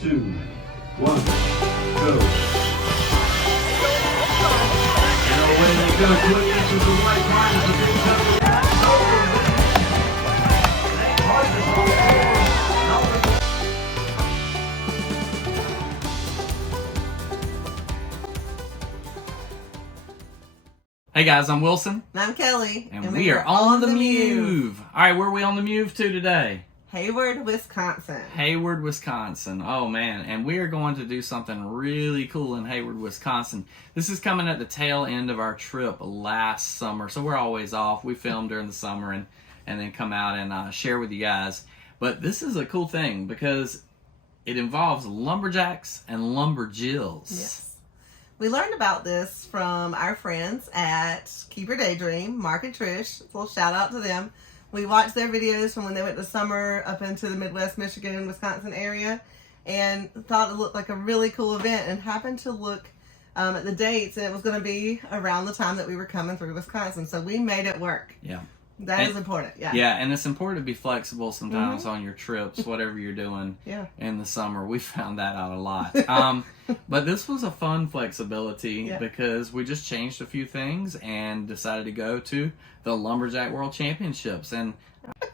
2, 1, go. And away they go, doing this with the white line of the big cover. Hey guys, I'm Wilson. And I'm Kelly. And we are on the Mewve. Alright, where are we on the Mewve to today? Hayward, Wisconsin. Hayward, Wisconsin. Oh man, and we are going to do something really cool in Hayward, Wisconsin. This is coming at the tail end of our trip last summer, so we're always off. We film during the summer and then come out and share with you guys. But this is a cool thing because it involves lumberjacks and lumberjills. Yes. We learned about this from our friends at Keep Your Daydream, Mark and Trish. A little shout out to them. We watched their videos from when they went to summer up into the Midwest, Michigan, Wisconsin area and thought it looked like a really cool event and happened to look at the dates, and it was going to be around the time that we were coming through Wisconsin. So we made it work. Yeah. That is important. Yeah. Yeah, and it's important to be flexible sometimes on your trips, whatever you're doing in the summer. We found that out a lot. But this was a fun flexibility because we just changed a few things and decided to go to the Lumberjack World Championships. And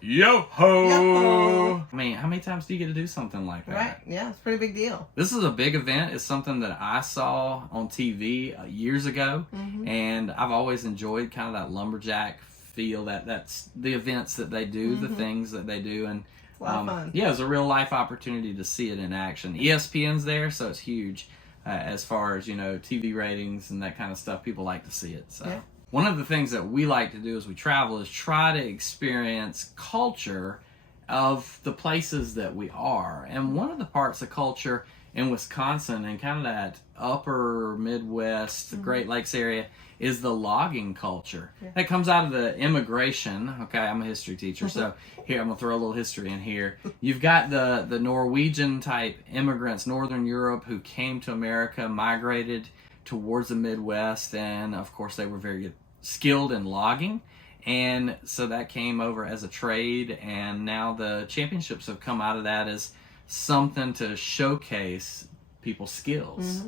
yo-ho! I mean, how many times do you get to do something like that? Right. Yeah, it's a pretty big deal. This is a big event. It's something that I saw on TV years ago, and I've always enjoyed kind of that lumberjack feel, that's the events that they do, the things that they do, and a lot of fun. Yeah, it's a real life opportunity to see it in action. ESPN's there, so it's huge as far as, you know, TV ratings and that kind of stuff. People like to see it. So one of the things that we like to do as we travel is try to experience culture of the places that we are. And one of the parts of culture in Wisconsin and kind of that upper Midwest, Great Lakes area, is the logging culture. That comes out of the immigration. Okay, I'm a history teacher, so here I'm gonna throw a little history in here. You've got the Norwegian type immigrants, Northern Europe, who came to America, migrated towards the Midwest, and of course they were very skilled in logging, and so that came over as a trade, and now the championships have come out of that as something to showcase people's skills.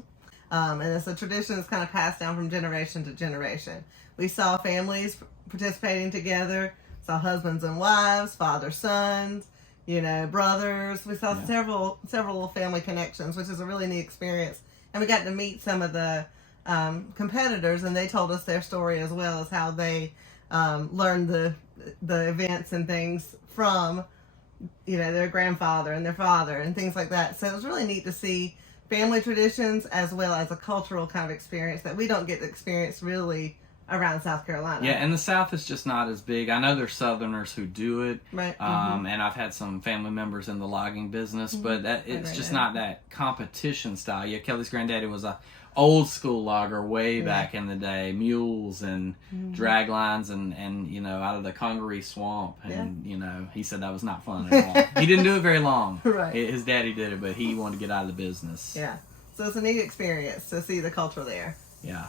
And it's a tradition that's kind of passed down from generation to generation. We saw families participating together, saw husbands and wives, father, sons, you know, brothers. We saw several little family connections, which is a really neat experience. And we got to meet some of the competitors, and they told us their story as well as how they learned the events and things from, you know, their grandfather and their father and things like that. So it was really neat to see family traditions as well as a cultural kind of experience that we don't get to experience really around South Carolina. Yeah, and the South is just not as big. I know there's Southerners who do it, right? And I've had some family members in the logging business, but it's just not that competition style. Yeah, Kelly's granddaddy was a old school logger way back in the day, mules and drag lines and you know, out of the Congaree swamp, and you know, he said that was not fun at all. He didn't do it very long. Right. His daddy did it, but he wanted to get out of the business. Yeah. So it's a neat experience to see the culture there. Yeah.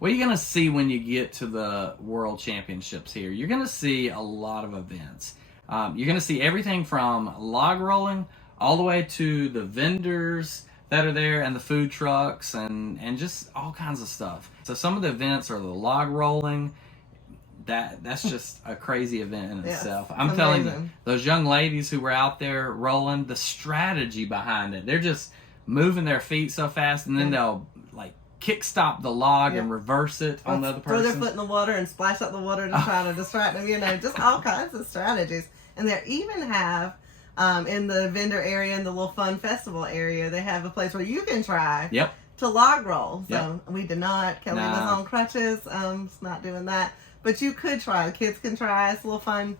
What are you going to see when you get to the World Championships here? You're going to see a lot of events. You're going to see everything from log rolling all the way to the vendors that are there and the food trucks and just all kinds of stuff. So some of the events are the log rolling. That's just a crazy event in itself. I'm telling you, those young ladies who were out there rolling, the strategy behind it, they're just moving their feet so fast, and then they'll like kick stop the log and reverse it on the other person. Throw their foot in the water and splash out the water to try to distract them, you know, just all kinds of strategies. And they even have in the vendor area, in the little fun festival area, they have a place where you can try to log roll. So we did not. Kelly was on crutches. It's not doing that. But you could try. The kids can try. It's a little fun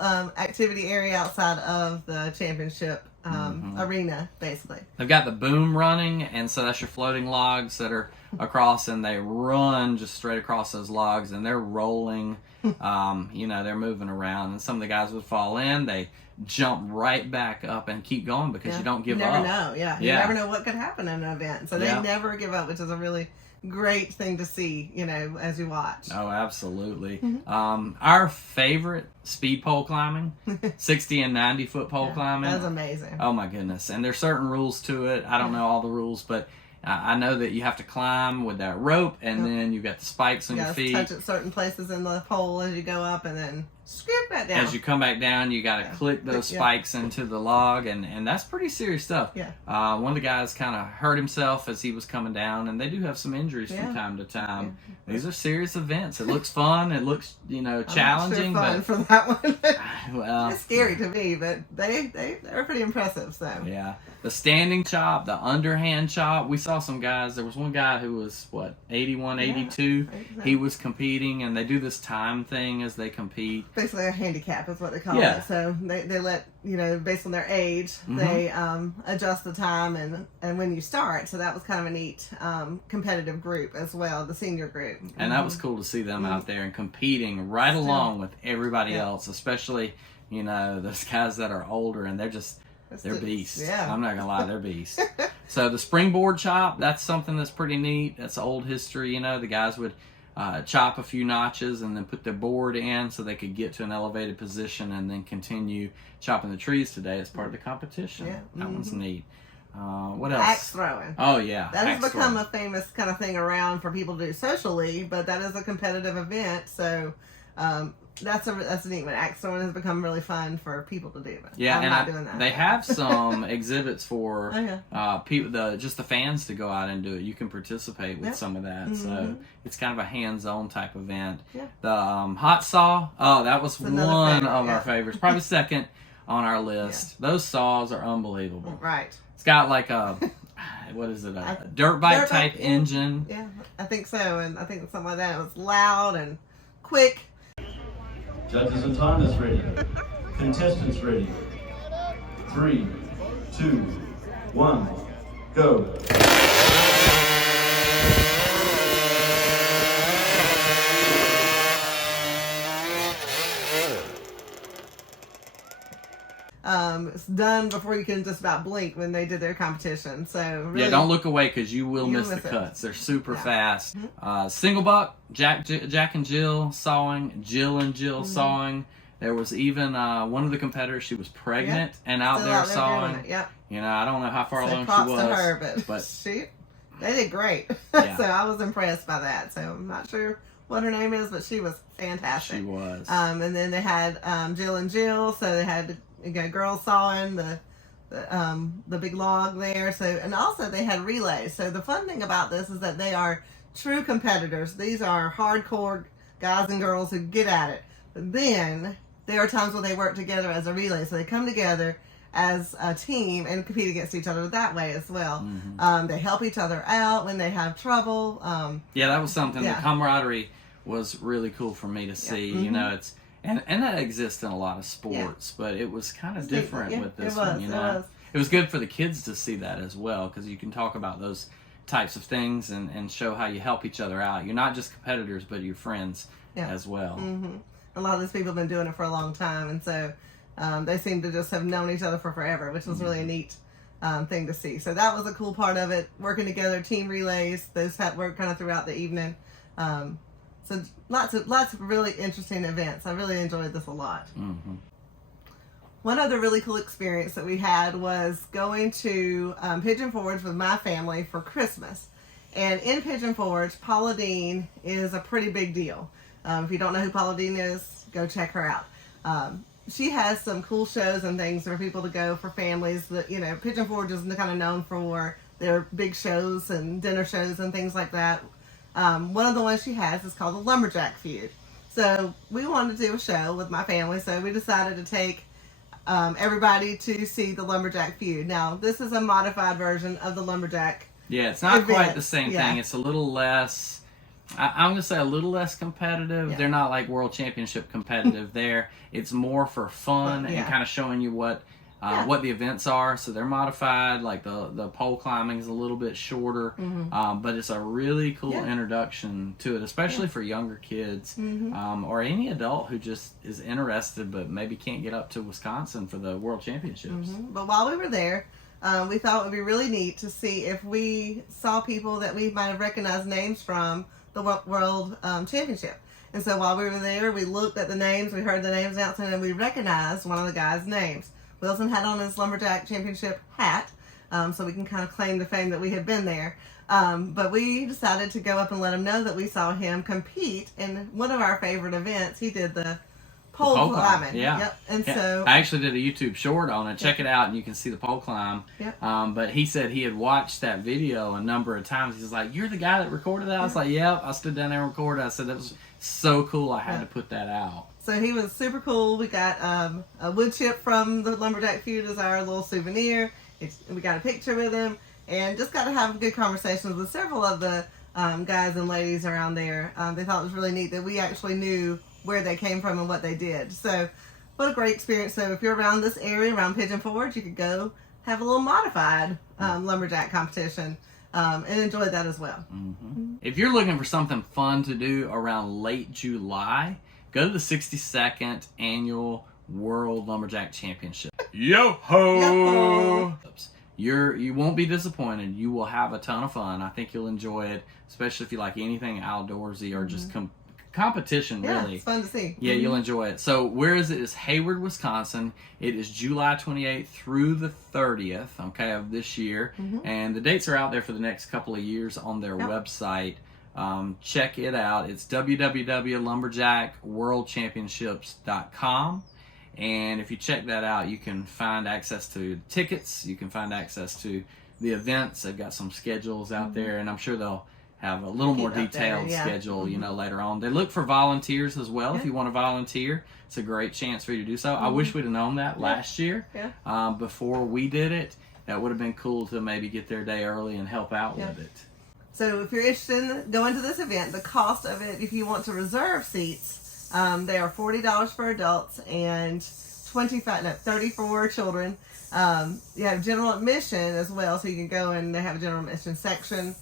activity area outside of the championship arena, basically. They've got the boom running, and so that's your floating logs that are across, and they run just straight across those logs, and they're rolling. You know, they're moving around, and some of the guys would fall in. They jump right back up and keep going because you don't give up. You never know. You never know what could happen in an event. So they never give up, which is a really great thing to see, you know, as you watch. Oh, absolutely. Our favorite speed pole climbing, 60 and 90 foot pole climbing. That's amazing. Oh my goodness. And there's certain rules to it. I don't know all the rules, but I know that you have to climb with that rope, and then you've got the spikes on your feet. Touch at certain places in the pole as you go up, and then scoop back down. As you come back down, you got to click those spikes into the log, and that's pretty serious stuff. Yeah. One of the guys kind of hurt himself as he was coming down, and they do have some injuries from time to time. These are serious events. It looks fun. It looks, you know, challenging. I'm not sure fun for that one. Well, it's scary to me, but they're pretty impressive. So yeah, the standing chop, the underhand chop. We saw some guys. There was one guy who was 81, 82. He was competing, and they do this time thing as they compete. Basically a handicap is what they call it. So they let, you know, based on their age, they adjust the time and when you start. So that was kind of a neat competitive group as well, the senior group. And that was cool to see them out there and competing right along with everybody else, especially, you know, those guys that are older, and they're beasts. Yeah. I'm not gonna lie, they're beasts. So the springboard chop, that's something that's pretty neat. That's old history, you know. The guys would chop a few notches and then put their board in so they could get to an elevated position and then continue chopping the trees today as part of the competition. Yeah. That one's neat. What else? Axe throwing. Oh yeah, that has become a famous kind of thing around for people to do socially, but that is a competitive event. So that's a neat one. Axe throwing has become really fun for people to do. But yeah, I'm not doing that. They have some exhibits for people, just the fans to go out and do it. You can participate with some of that. So it's kind of a hands-on type event. Yeah. The hot saw. Oh, that was one of our favorites. Probably second on our list. Those saws are unbelievable. Right. It's got like a what is it? A dirt bike type engine. Yeah, I think so, and I think something like that. It was loud and quick. Judges and time is ready. Contestants ready. 3, 2, 1, go. It's done before you can just about blink when they did their competition. So really, don't look away because you will miss the cuts. They're super fast. Single buck, Jack and Jill sawing, Jill and Jill sawing. There was even one of the competitors. She was pregnant and out there sawing. You know, I don't know how far along she was. To her, but they did great. So I was impressed by that. So I'm not sure what her name is, but she was fantastic. She was. And then they had Jill and Jill. So they had girls sawing the big log there. So, and also they had relays. So the fun thing about this is that they are true competitors. These are hardcore guys and girls who get at it. But then there are times when they work together as a relay. So they come together as a team and compete against each other that way as well. They help each other out when they have trouble. That was something. The camaraderie was really cool for me to see. You know, it's and that exists in a lot of sports, but it was kind of different with this one. You know, it was good for the kids to see that as well, because you can talk about those types of things and show how you help each other out. You're not just competitors, but you're friends as well. A lot of these people have been doing it for a long time, and so they seem to just have known each other for forever, which was really a neat thing to see. So that was a cool part of it, working together, team relays. Those had work kind of throughout the evening. So lots of really interesting events. I really enjoyed this a lot. One other really cool experience that we had was going to Pigeon Forge with my family for Christmas. And in Pigeon Forge, Paula Deen is a pretty big deal. If you don't know who Paula Deen is, go check her out. She has some cool shows and things for people to go, for families. That, you know, Pigeon Forge is kind of known for their big shows and dinner shows and things like that. One of the ones she has is called the Lumberjack Feud. So we wanted to do a show with my family, so we decided to take everybody to see the Lumberjack Feud. Now, this is a modified version of the Lumberjack. Yeah, it's not quite the same thing. It's a little less, I'm going to say a little less competitive. They're not like World Championship competitive there. It's more for fun and kind of showing you what the events are. So they're modified. Like the pole climbing is a little bit shorter, but it's a really cool introduction to it, especially for younger kids or any adult who just is interested but maybe can't get up to Wisconsin for the World Championships. But while we were there, we thought it would be really neat to see if we saw people that we might have recognized names from the World Championship. And so while we were there, we looked at the names, we heard the names announcement, and we recognized one of the guys' names. Wilson had on his Lumberjack Championship hat, so we can kind of claim the fame that we had been there. But we decided to go up and let him know that we saw him compete in one of our favorite events. He did the pole climbing. Yeah. Yep. And yeah. so I actually did a YouTube short on it. Check it out, and you can see the pole climb. Yep. But he said he had watched that video a number of times. He's like, "You're the guy that recorded that?" I was like, "Yep." I stood down there and recorded. I said that was so cool. I had to put that out. So he was super cool. We got a wood chip from the Lumberjack feud as our little souvenir. We got a picture with him, and just got to have good conversations with several of the guys and ladies around there. They thought it was really neat that we actually knew where they came from and what they did. So what a great experience. So if you're around this area, around Pigeon Forge, you could go have a little modified lumberjack competition and enjoy that as well. Mm-hmm. If you're looking for something fun to do around late July, go to the 62nd Annual World Lumberjack Championship. Yo-ho! You won't be disappointed. You will have a ton of fun. I think you'll enjoy it, especially if you like anything outdoorsy or just competition, really. Yeah, it's fun to see. Yeah, you'll enjoy it. So where is it? It's Hayward, Wisconsin. It is July 28th through the 30th, okay, of this year. And the dates are out there for the next couple of years on their website. Check it out. It's www.lumberjackworldchampionships.com. And if you check that out, you can find access to tickets. You can find access to the events. They've got some schedules out there, and I'm sure they'll have a little more detailed schedule, you know, later on. They look for volunteers as well. If you want to volunteer, it's a great chance for you to do so. I wish we'd have known that last year before we did it. That would have been cool to maybe get there a day early and help out with it. So if you're interested in going to this event, the cost of it, if you want to reserve seats, they are $40 for adults and 30 for children. You have general admission as well, so you can go and they have a general admission section.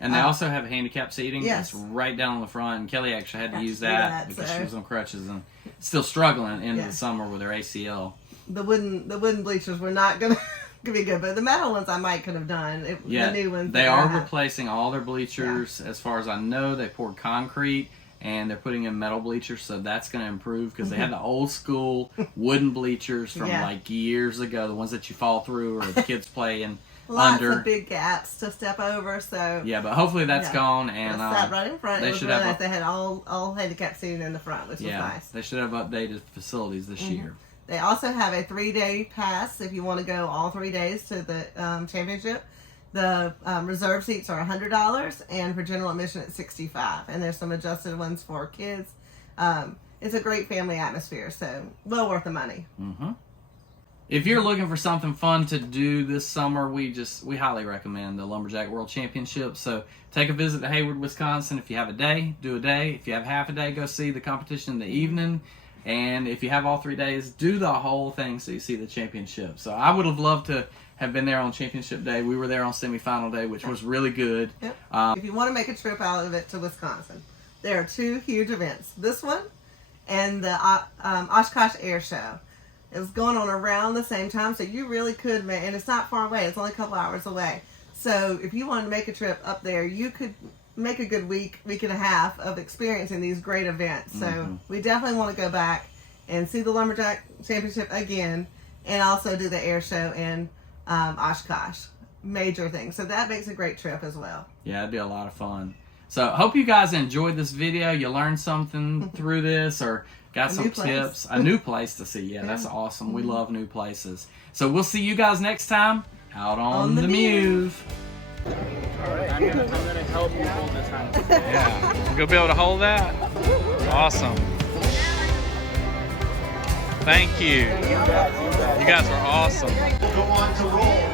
And they also have handicap seating. Yes. It's right down on the front. And Kelly actually had to use that because she was on crutches and still struggling into the summer with her ACL. The wooden bleachers were not gonna be good, but the metal ones I might could have done. The new ones. They are replacing all their bleachers. As far as I know, they poured concrete and they're putting in metal bleachers, so that's going to improve because they had the old school wooden bleachers from like years ago, the ones that you fall through or the kids play in. Lots of big gaps to step over, so but hopefully that's gone, and sat right in front. They should have nice. They had all handicap seating in the front, which was nice. They should have updated facilities this year. They also have a 3-day pass if you want to go all 3 days to the championship. The reserve seats are $100, and for general admission it's $65. And there's some adjusted ones for kids. It's a great family atmosphere, so well worth the money. If you're looking for something fun to do this summer, we highly recommend the Lumberjack World Championship. So take a visit to Hayward, Wisconsin. If you have a day, do a day. If you have half a day, go see the competition in the evening. And if you have all 3 days, do the whole thing so you see the championship. So I would have loved to have been there on championship day. We were there on semifinal day, which was really good. If you want to make a trip out of it to Wisconsin, there are 2 huge events. This one and the Oshkosh Air Show. It was going on around the same time, so you really could make, and it's not far away. It's only a couple hours away. So if you wanted to make a trip up there, you could make a good week and a half of experiencing these great events. So we definitely want to go back and see the Lumberjack Championship again, and also do the air show in Oshkosh. Major things. So that makes a great trip as well. Yeah, it'd be a lot of fun. So I hope you guys enjoyed this video. You learned something through this, or got some tips. A new place to see. Yeah, that's awesome. We love new places. So we'll see you guys next time out on the Mewve. Alright, I'm gonna help you hold this on. Yeah. You gonna be able to hold that? Awesome. Thank you. You guys are awesome. Go on to roll.